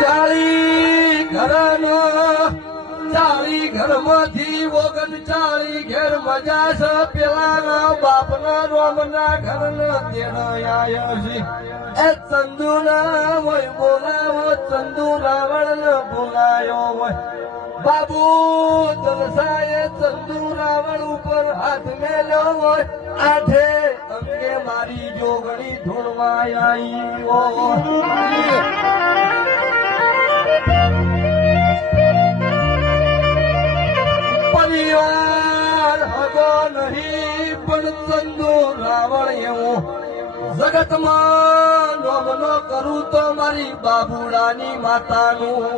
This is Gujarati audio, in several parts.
ચાળી ઘરનો ચાળી ઘરમાંથી ઓગણ ચાળી ઘેર મજા છે પેલાના બાપના રોમના ઘરના તેનો આયો છે એ ચંદુ ના હોય બોલાવો ચંદુ રાવણ ને બોલાયો હોય બાબુ તલસાએ ચંદુ રાવણ ઉપર હાથ મેલ્યો હોય આઠે અંગે મારી જોગણી ધૂળવા આવી પરિવાર હગો નહીં પણ ચંદુ રાવણ એવું જગતમાં નોમ નો કરું તો મારી બાબુડાની માતાનું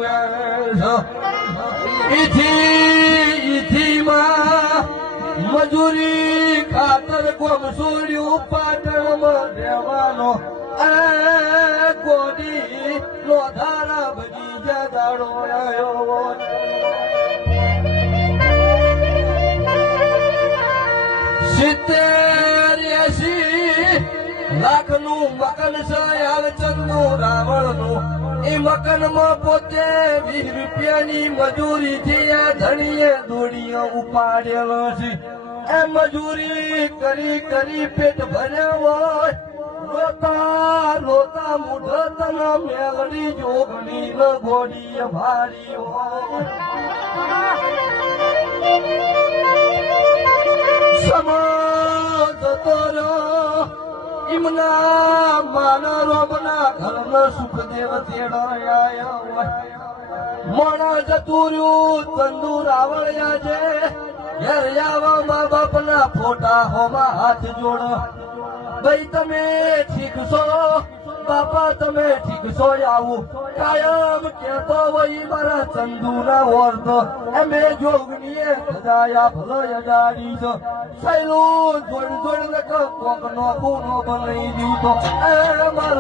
ઈથી માં મજૂરી ખાતર ગોમ છોડ્યું પાટણમાં રહેવાનો ગોડી નો ધારા બગીચા દાડો રહ્યો સિત્તેર 80 લાખનું મકન છે ચંદુ રાવણનું એ મકનમાં પોતે 20 રૂપિયાની મજૂરી થી આ ધણીએ દોડીઓ ઉપાડેલો છે એ મજૂરી કરી કરી પેટ ભર્યો હોય રોતા રોતા મુઢ તને મેલડી જોગણી ન ગોડી ભારી હોય ઇમના માના રોમના ઘરનો સુખદેવ તેડો આયો મોણા જતુર્યું ચંદુ રાવળિયા છે ઘેર આવા મા બાપના ફોટા હોમાં હાથ જોડો ભાઈ તમે ઠીક છો બાપા તમે ઠીક છો આવું કાયમ કેતો હોય મારા ચંદુ ના ઓરતો એમે જોગનીએ ખદાયા ભલો યગાડી છો સૈલું જોડ જોડ કોક નો ખૂનો બનાવી દીધો એ મારો